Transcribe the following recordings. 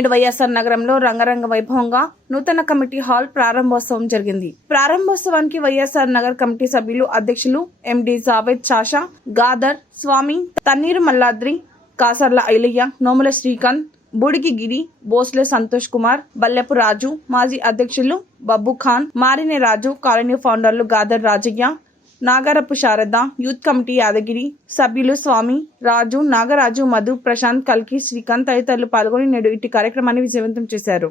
నేడు వైఎస్ఆర్ నగరంలో రంగరంగ వైభవంగా నూతన కమిటీ హాల్ ప్రారంభోత్సవం జరిగింది. ప్రారంభోత్సవానికి వైఎస్ఆర్ నగర్ కమిటీ సభ్యులు అధ్యక్షులు ఎండి జావేద్ చాషా గాదర్ స్వామి తన్నీరు మల్లాద్రి కాసర్ల ఐలయ్య నోముల శ్రీకాంత్ బుడిగి గిరి బోస్లే సంతోష్ కుమార్ బల్లెపు రాజు మాజీ అధ్యక్షులు బబ్బు ఖాన్ మారినే రాజు కాలనీ ఫౌండర్లు గాదర్ రాజయ్య నాగరపు శారద యూత్ కమిటీ యాదగిరి సభ్యులు స్వామి రాజు నాగరాజు మధు ప్రశాంత్ కల్కి శ్రీకాంత్ తదితరులు పాల్గొని నేడు ఇటు కార్యక్రమాన్ని విజయవంతం చేశారు.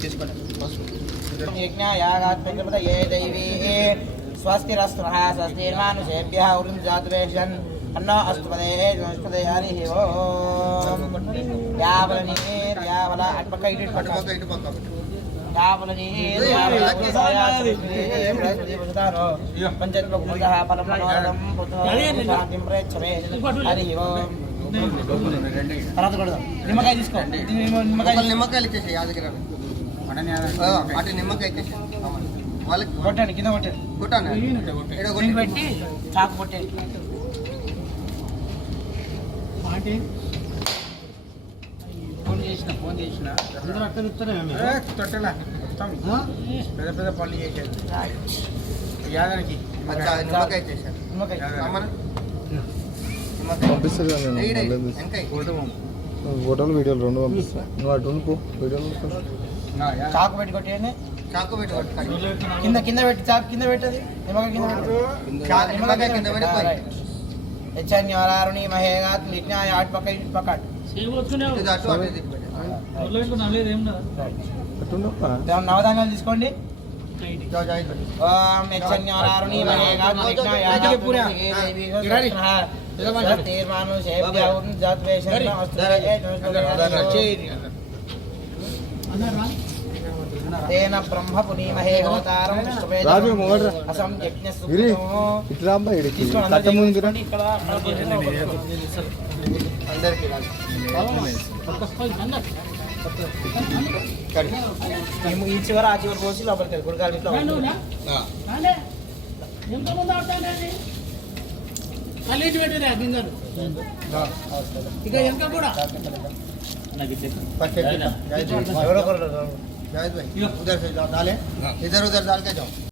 తీసుకోండి యజ్ఞయాగాత్మకపద ఏ దైవీ స్వస్తిరస్తు స్వస్తిర్మానుషేభ్యः అన్నో అస్తు పదే నమస్పదే హరి యావల అటుపక్క ఇటు ఇటుపక్క యావలనీర్ యావల పంచత్వకుముదః పరమనోదం శాంతిం ప్రేక్షమే హరి ఓం తర్వాత కొడదాం. నిమ్మకాయ తీసుకో. నిమ్మకాయ ఒకళ్ళు నిమ్మకాయలు ఇచ్చేసి యాదగిరి అటు నిమ్మకాయ ఇచ్చేసి వాళ్ళకి కొట్టండి కింద కొట్టండి. కొట్టాను. ఈడ కొట్టి దీన్ని పెట్టి చాకు కొట్టండి మాటి ఫోన్ చేసిన ఫోన్ చేసిన. అందరూ అక్కడ ఇస్తారే తొట్టెలా? మొత్తం పెద్ద పెద్ద పనులు యాదానికి. నిమ్మకాయ నిమ్మకాయ. కుటుంబం ఫోటోలు వీడియోలు రెండు పంపిస్తా. నువ్వు అటు ఉండిపో వీడియోలు చాకు పెట్టి కొట్టేయండి. చాకు పెట్టి కొట్టు. కింద కింద పెట్టి చాకు కింద పెట్టది. నిమ్మకాయ కింద పెట్టి. నిమ్మకాయ కింద పెట్టి పోయి. హెచ్చన్యవరారుణి మహేగాత్ విజ్ఞాయ అటు పక్క ఇటు పక్క అటు. చేయవచ్చునే ఇది అటు అటు ఇది పెట్టు. మొదలైపు నమ్మలేదు ఏం కదా అటు ఉండప్పా తేన బ్రహ్మ పునీమహే అవతారం అసం యజ్ఞ ఇట్లా మేము ఈ చివర ఆ ఎంత కూడా. ఎవరో जावेद भाई तो उधर से डालें। हाँ। इधर उधर डाल के जाओ।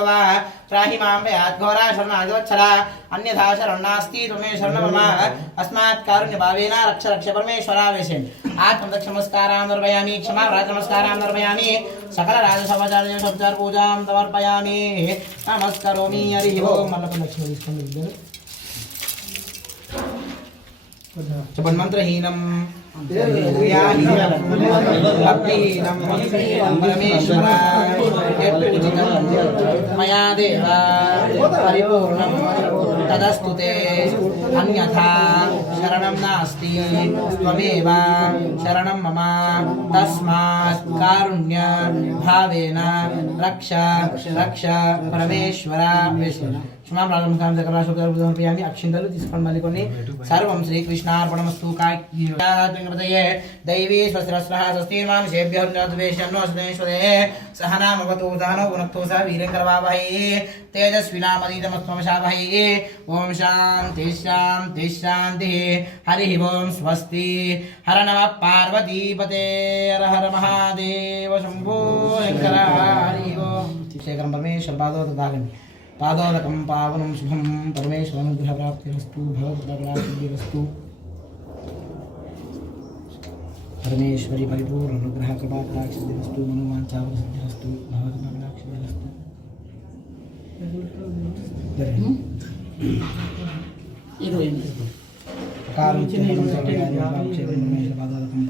पवा त्राहि माँ वयाद्घोरा शरणादिवत्सरा अन्यथा शरणनास्ति त्वमे शरणं मम। अस्मात् कारुण्यभावेन रक्ष रक्ष परमेश्वरावेशेन। आत्मदक्षमस्कारां निर्वयामि क्षमाव्रातमस्कारां निर्वयामि सकलराजसमाचार्य शब्दार्पूजां समर्पयामि नमस्करोमि। हरिः ओं मल्लपलक्ष्मी మంత్రహీనం భక్తిహీనం పరమేశ్వర యత్పూజితం మయా దేవ పరిపూర్ణం తదస్తు అన్యథా శరణం నాస్తి త్వమేవ శరణం మమ తస్మాత్ కారుణ్య భావేన రక్ష రక్ష పరమేశ్వర క్షమాం రాజముఖాం సమర్పయామి అక్షింతలు తీసుకోండి మళ్ళీ కొన్ని సర్వం శ్రీకృష్ణ శ్రీకృష్ణార్పణమస్తు కాయ దైవీ స్వస్తిరస్రః స్వస్తిర్మానుషేభ్యः జాతవేషన్నో అస్మేశ్వరే సహనామవతు దానో సహ వీరేంద్రవావహై తేజస్వినామదీతమస్మశావహై ఓం శాంతి శాంతి శాంతి హరి ఓం స్వస్తి హర నమ పార్వతీపతే హర మహాదేవ శంభో శంకర హరి ఓం శేఖరం పరమేశ్వర పాదో తాగండి పాదోదకం పావనం శుభం పరమేశ్వర అనుగ్రహ ప్రాప్తిరస్తు భగవద్గణాసిద్ధిరస్తు పరమేశ్వరి పరిపూర్ణ అనుగ్రహ కృపాకటాక్షిరస్తు మనోవాంఛావసిద్ధిరస్తు భగవద్గణాక్షిరస్తు ఇరవై కారం చిన్న పాదోదకం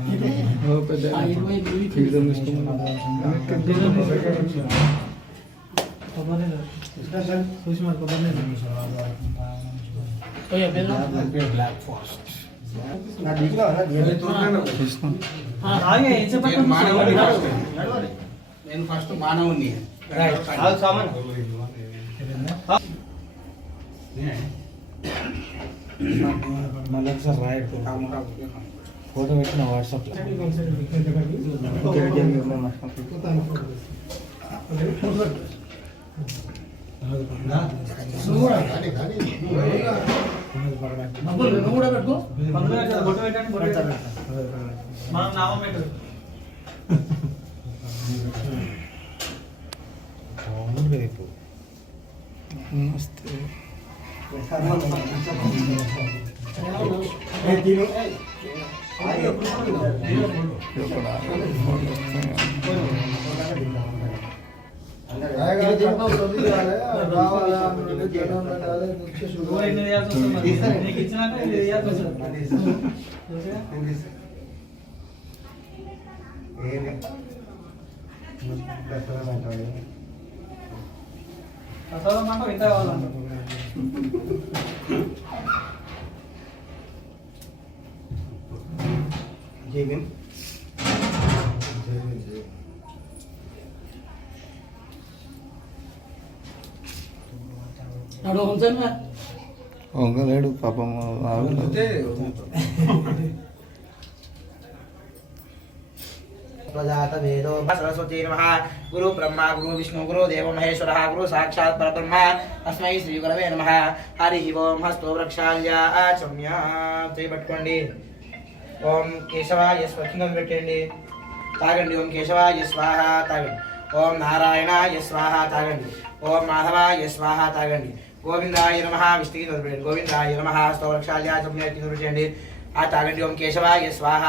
పావనం నేను ఫస్ట్ మానవుని మళ్ళీ ఒకసారి రాయట్ ఫోటో పెట్టిన వాట్సాప్ నువ్వు కూడా పెట్టుకో మనం నామం పెట్టదు నమస్తే నువ్వు ప్రసాదం అంటే ఇంత కావాలంట నాడు వంగలేడు పాపం ఆవిడ. ప్రజాత వేదో సరస్వతి నమ. గురు బ్రహ్మ గురు విష్ణు గురు దేవ మహేశ్వర గురు సాక్షాత్ పరబ్రహ్మ. తస్మై శ్రీ గురవే నమ. హరి ఓం హస్తో చేపట్టుకోండి. ఓం కేశవాయ స్వచ్ఛందం పెట్టండి. తాగండి ఓం కేశవాయ స్వాహ. తాగండి. ఓం నారాయణాయ స్వాహ. తాగండి. ఓం మాధవాయ స్వాహ తాగండి. గోవిందాయ నమ విష్ణుకి నిలబడండి గోవిందాయ నమ హస్తో ఆ తాగండి ఓం కేశవాయ స్వాహ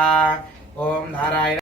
ఓం నారాయణ